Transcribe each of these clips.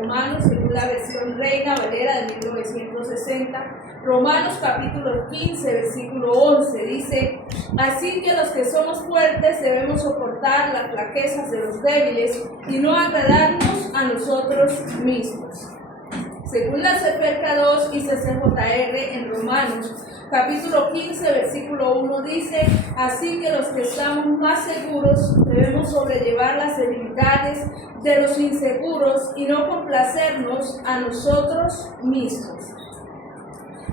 Romanos, según la versión Reina Valera de 1960. Romanos capítulo 15, versículo 11, dice: así que los que somos fuertes debemos soportar las flaquezas de los débiles y no agradarnos a nosotros mismos. Según la CEPERCA 2 y CCJR en Romanos, capítulo 15, versículo 1 dice: así que los que estamos más seguros debemos sobrellevar las debilidades de los inseguros y no complacernos a nosotros mismos.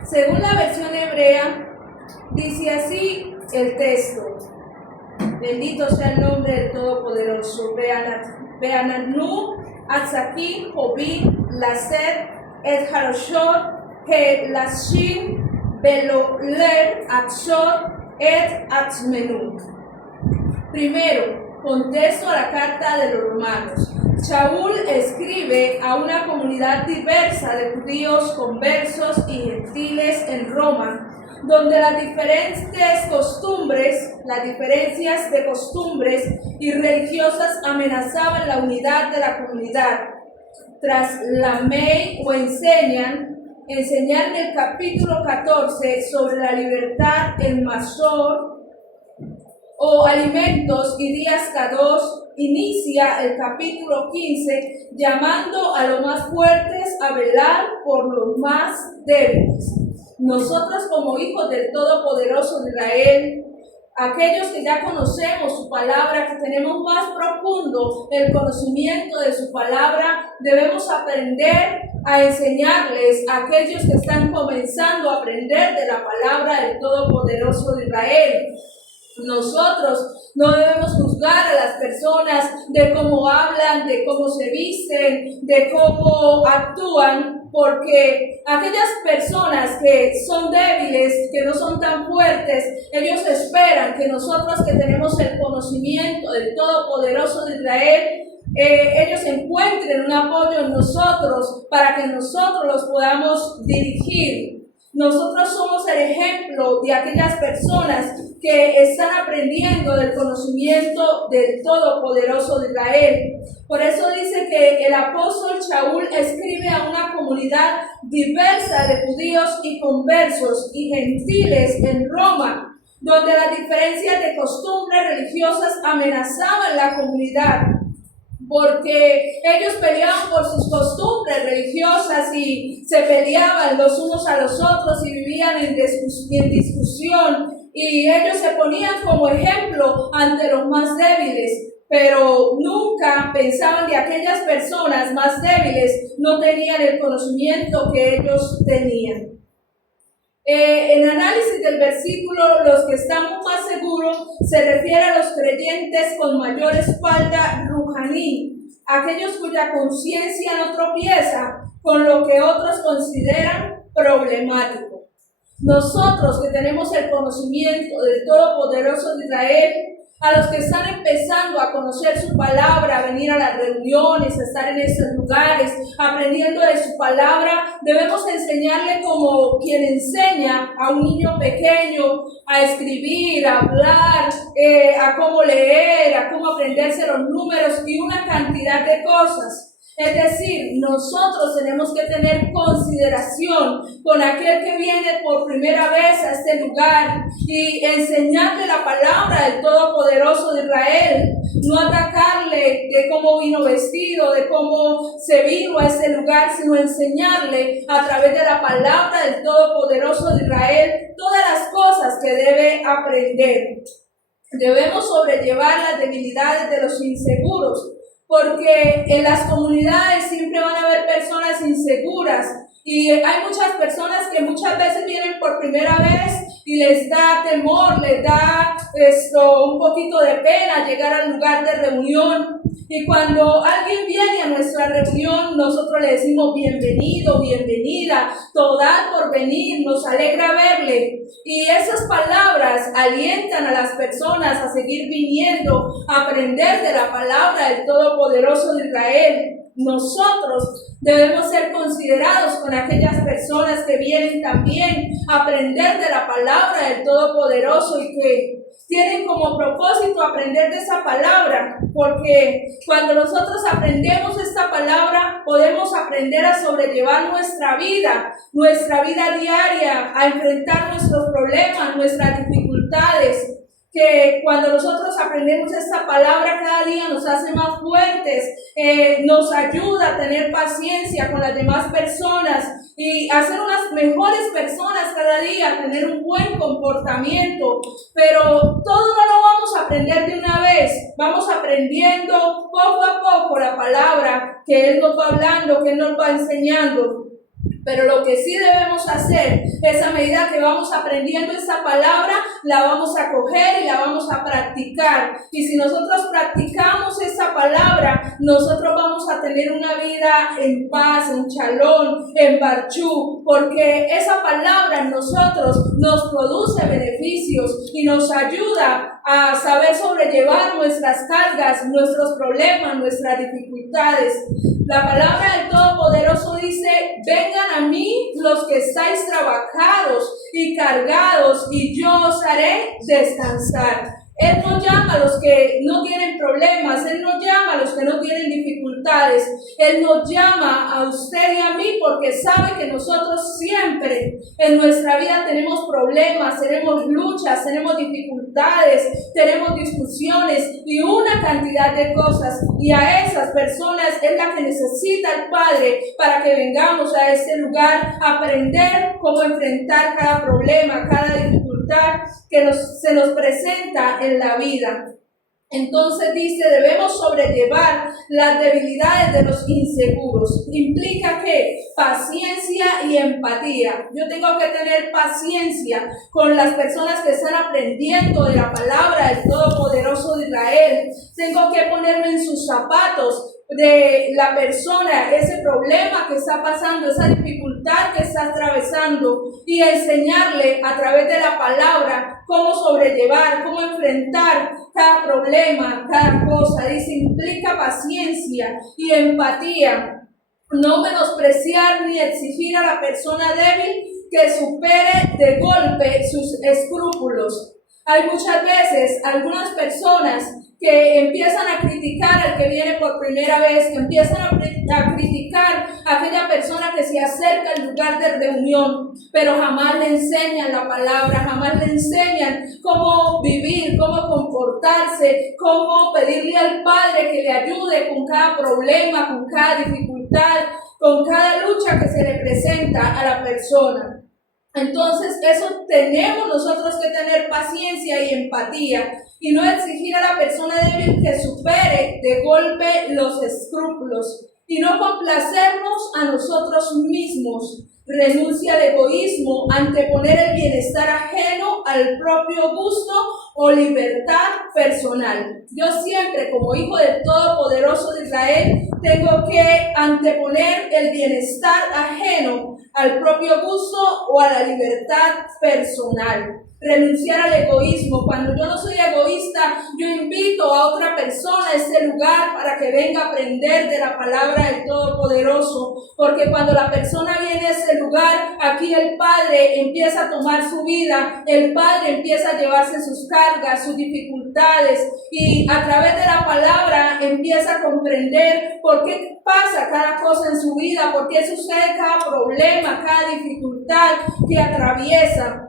Según la versión hebrea, dice así el texto: bendito sea el nombre del Todopoderoso. Beananu, Atzaki, Jobi, Laset, Et Haroshot, He Lashim, Beloler, Atshot, Et Atzmenu. Primero, contexto a la carta de los romanos. Shaul escribe a una comunidad diversa de judíos conversos y gentiles en Roma, donde las diferencias de costumbres y religiosas amenazaban la unidad de la comunidad. Tras la Mei o enseñar en el capítulo 14 sobre la libertad en Masor o alimentos y días Kadosh, inicia el capítulo 15 llamando a los más fuertes a velar por los más débiles. Nosotros, como hijos del Todopoderoso de Israel, aquellos que ya conocemos su palabra, que tenemos más profundo el conocimiento de su palabra, debemos aprender a enseñarles a aquellos que están comenzando a aprender de la palabra del Todopoderoso de Israel. Nosotros no debemos juzgar a las personas de cómo hablan, de cómo se visten, de cómo actúan, porque aquellas personas que son débiles, que no son tan fuertes, ellos esperan que nosotros que tenemos el conocimiento del Todopoderoso de Israel, ellos encuentren un apoyo en nosotros para que nosotros los podamos dirigir. Nosotros somos el ejemplo de aquellas personas que están aprendiendo del conocimiento del Todopoderoso de Israel. Por eso dice que el apóstol Shaul escribe a una comunidad diversa de judíos y conversos y gentiles en Roma, donde las diferencias de costumbres religiosas amenazaban la comunidad, porque ellos peleaban por sus costumbres religiosas y se peleaban los unos a los otros y vivían en discusión, y ellos se ponían como ejemplo ante los más débiles, pero nunca pensaban que aquellas personas más débiles no tenían el conocimiento que ellos tenían. En análisis del versículo, los que estamos más seguros se refiere a los creyentes con mayor espalda ruhaní, aquellos cuya conciencia no tropieza con lo que otros consideran problemático. Nosotros que tenemos el conocimiento del Todopoderoso de Israel, a los que están empezando a conocer su palabra, a venir a las reuniones, a estar en esos lugares, aprendiendo de su palabra, debemos enseñarle como quien enseña a un niño pequeño a escribir, a hablar, a cómo leer, a cómo aprenderse los números y una cantidad de cosas. Es decir, nosotros tenemos que tener consideración con aquel que viene por primera vez a este lugar y enseñarle la palabra del Todopoderoso de Israel. No atacarle de cómo vino vestido, de cómo se vino a este lugar, sino enseñarle a través de la palabra del Todopoderoso de Israel todas las cosas que debe aprender. Debemos sobrellevar las debilidades de los inseguros, porque en las comunidades siempre van a haber personas inseguras y hay muchas personas que muchas veces vienen por primera vez y les da temor, les da un poquito de pena llegar al lugar de reunión. Y cuando alguien viene a nuestra reunión, nosotros le decimos bienvenido, bienvenida, toda por venir, nos alegra verle. Y esas palabras alientan a las personas a seguir viniendo, a aprender de la palabra del Todopoderoso de Israel. Nosotros debemos ser considerados con aquellas personas que vienen también a aprender de la palabra del Todopoderoso y que tienen como propósito aprender de esa palabra, porque cuando nosotros aprendemos esta palabra, podemos aprender a sobrellevar nuestra vida diaria, a enfrentar nuestros problemas, nuestras dificultades. Que cuando nosotros aprendemos esta palabra cada día nos hace más fuertes, nos ayuda a tener paciencia con las demás personas y a ser unas mejores personas cada día, tener un buen comportamiento. Pero todo no lo vamos a aprender de una vez, vamos aprendiendo poco a poco la palabra que Él nos va hablando, que Él nos va enseñando. Pero lo que sí debemos hacer es, a medida que vamos aprendiendo esa palabra, la vamos a coger y la vamos a practicar. Y si nosotros practicamos esa palabra, nosotros vamos a tener una vida en paz, en shalom, en barchú, porque esa palabra en nosotros nos produce beneficios y nos ayuda a saber sobrellevar nuestras cargas, nuestros problemas, nuestras dificultades. La palabra del Todopoderoso dice: vengan a mí los que estáis trabajados y cargados, y yo os haré descansar. Él no llama a los que no tienen problemas, Él no llama a los que no tienen dificultades, Él nos llama a usted y a mí porque sabe que nosotros siempre en nuestra vida tenemos problemas, tenemos luchas, tenemos dificultades, tenemos discusiones y una cantidad de cosas, y a esas personas es la que necesita el Padre para que vengamos a este lugar a aprender cómo enfrentar cada problema, cada dificultad que se nos presenta en la vida. Entonces dice, debemos sobrellevar las debilidades de los inseguros. Implica que paciencia y empatía. Yo tengo que tener paciencia con las personas que están aprendiendo de la palabra del Todopoderoso de Israel. Tengo que ponerme en sus zapatos de la persona, ese problema que está pasando, esa dificultad que está atravesando, y enseñarle a través de la palabra cómo sobrellevar, cómo enfrentar cada problema, cada cosa. Dice, implica paciencia y empatía. No menospreciar ni exigir a la persona débil que supere de golpe sus escrúpulos. Hay muchas veces algunas personas que empiezan a criticar al que viene por primera vez, que empiezan a criticar a aquella persona que se acerca al lugar de reunión, pero jamás le enseñan la palabra, jamás le enseñan cómo vivir, cómo comportarse, cómo pedirle al Padre que le ayude con cada problema, con cada dificultad, con cada lucha que se le presenta a la persona. Entonces, eso tenemos nosotros que tener paciencia y empatía y no exigir a la persona débil que supere de golpe los escrúpulos y no complacernos a nosotros mismos. Renuncia al egoísmo, anteponer el bienestar ajeno al propio gusto o libertad personal. Yo siempre, como hijo del Todopoderoso de Israel, tengo que anteponer el bienestar ajeno al propio gusto o a la libertad personal. Renunciar al egoísmo. Cuando yo no soy egoísta, yo invito a otra persona a ese lugar para que venga a aprender de la palabra del Todopoderoso. Porque cuando la persona viene a ese lugar, aquí el Padre empieza a tomar su vida, el Padre empieza a llevarse sus cargas, sus dificultades, y a través de la palabra empieza a comprender por qué pasa cada cosa en su vida, por qué sucede cada problema, cada dificultad que atraviesa.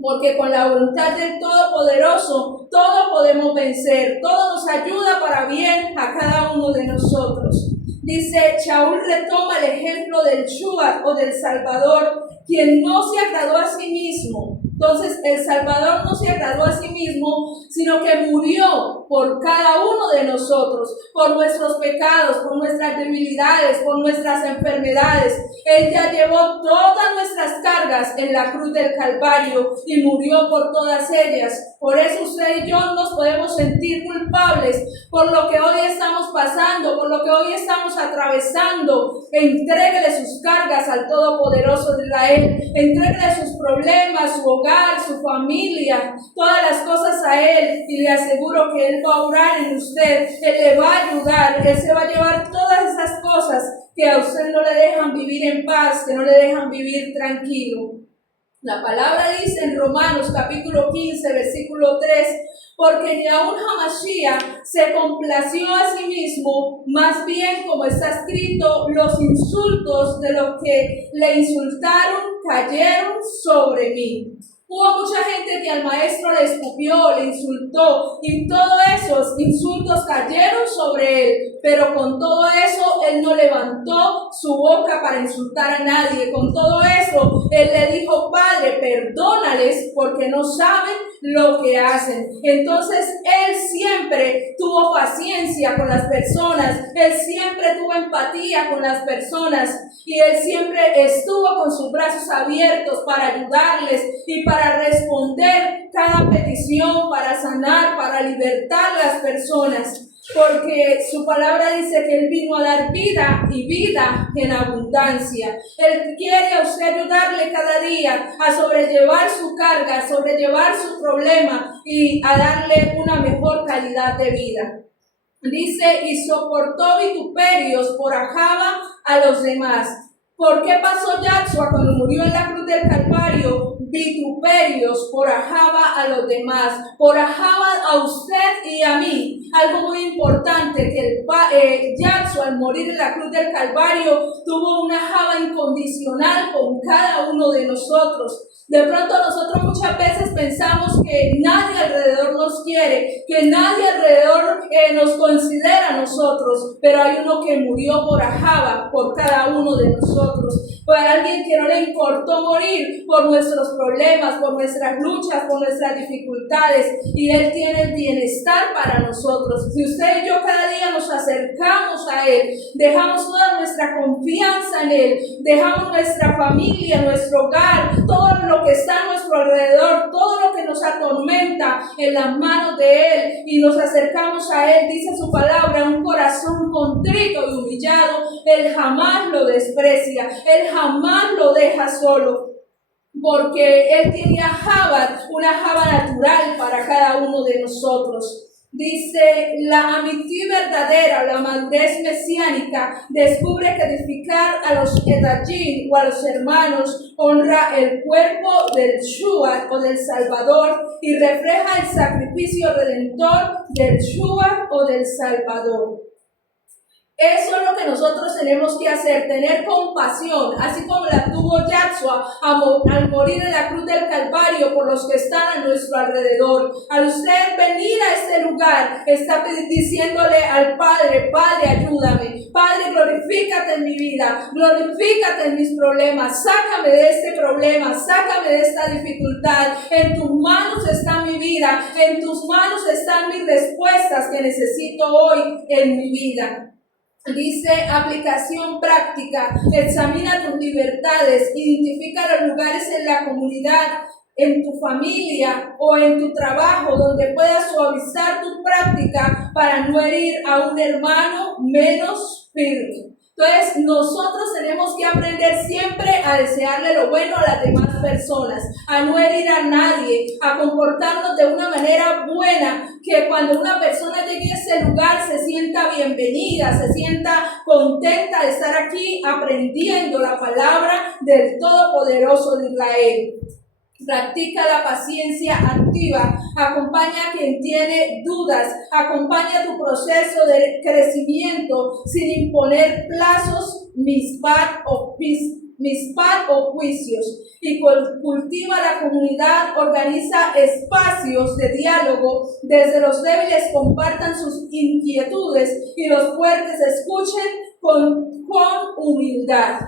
Porque con la voluntad del Todopoderoso, todo podemos vencer, todo nos ayuda para bien a cada uno de nosotros. Dice, Shaul retoma el ejemplo del Shuat o del Salvador, quien no se agradó a sí mismo. Entonces, el Salvador no se agradó a sí mismo, sino que murió por cada uno de nosotros, por nuestros pecados, por nuestras debilidades, por nuestras enfermedades. Él ya llevó todas nuestras cargas en la cruz del Calvario y murió por todas ellas. Por eso usted y yo nos podemos sentir culpables por lo que hoy estamos pasando, por lo que hoy estamos atravesando. Entréguele sus cargas al Todopoderoso de Israel. Entréguele sus problemas, su hogar, su familia, todas las cosas a Él, y le aseguro que Él va a orar en usted. Él le va a ayudar. Él se va a llevar todas esas cosas que a usted no le dejan vivir en paz, que no le dejan vivir tranquilo. La palabra dice en Romanos capítulo 15, versículo 3, porque ni aun Hamashiach se complació a sí mismo, más bien, como está escrito, los insultos de los que le insultaron cayeron sobre mí. Hubo mucha gente que al maestro le escupió, le insultó, y todos esos insultos cayeron sobre él. Pero con todo eso, él no levantó su boca para insultar a nadie. Con todo eso, él le dijo: Padre, perdónales porque no saben lo que hacen. Entonces, él siempre tuvo paciencia con las personas. Él siempre tuvo empatía con las personas. Y él siempre estuvo con sus brazos abiertos para ayudarles y para responder cada petición, para sanar, para libertar a las personas. Porque su palabra dice que Él vino a dar vida y vida en abundancia. Él quiere a usted ayudarle cada día a sobrellevar su carga, a sobrellevar su problema y a darle una mejor calidad de vida. Dice: y soportó vituperios por Ahava a los demás. ¿Por qué pasó Yahshua cuando murió en la cruz del Calvario? Vituperios por Ahava a los demás, por Ahava a usted y a mí. Algo muy importante, que Yahshua al morir en la cruz del Calvario tuvo una Ahava incondicional con cada uno de nosotros. De pronto nosotros muchas veces pensamos que nadie alrededor nos quiere, que nadie alrededor nos considera a nosotros, pero hay uno que murió por Ahava, por cada uno de nosotros. Fue alguien que no le importó morir por nuestros problemas, por nuestras luchas, por nuestras dificultades, y Él tiene el bienestar para nosotros. Si usted y yo cada día nos acercamos a Él, dejamos toda nuestra confianza en Él, dejamos nuestra familia, nuestro hogar, todo lo que está a nuestro alrededor, todo lo que nos atormenta en las manos de Él, y nos acercamos a Él, dice su palabra, un corazón contrito y humillado, Él jamás lo desprecia, Él jamás lo deja solo. Porque Él tiene una Ahava natural para cada uno de nosotros. Dice: la amití verdadera, la madurez mesiánica, descubre que edificar a los edayim o a los hermanos honra el cuerpo del Shuat o del Salvador y refleja el sacrificio redentor del Shuat o del Salvador. Eso es lo que nosotros tenemos que hacer, tener compasión, así como la tuvo Yahshua al morir en la cruz del Calvario por los que están a nuestro alrededor. Al usted venir a este lugar, está diciéndole al Padre: Padre, ayúdame. Padre, glorifícate en mi vida, glorifícate en mis problemas, sácame de este problema, sácame de esta dificultad. En tus manos está mi vida, en tus manos están mis respuestas que necesito hoy en mi vida. Dice: aplicación práctica, examina tus libertades, identifica los lugares en la comunidad, en tu familia o en tu trabajo donde puedas suavizar tu práctica para no herir a un hermano menos firme. Entonces, nosotros tenemos que aprender siempre a desearle lo bueno a las demás personas, a no herir a nadie, a comportarnos de una manera buena, que cuando una persona llegue a ese lugar se sienta bienvenida, se sienta contenta de estar aquí aprendiendo la palabra del Todopoderoso de Israel. Practica la paciencia activa, acompaña a quien tiene dudas, acompaña tu proceso de crecimiento sin imponer plazos, mispat o juicios, y cultiva la comunidad, organiza espacios de diálogo, desde los débiles compartan sus inquietudes y los fuertes escuchen con humildad.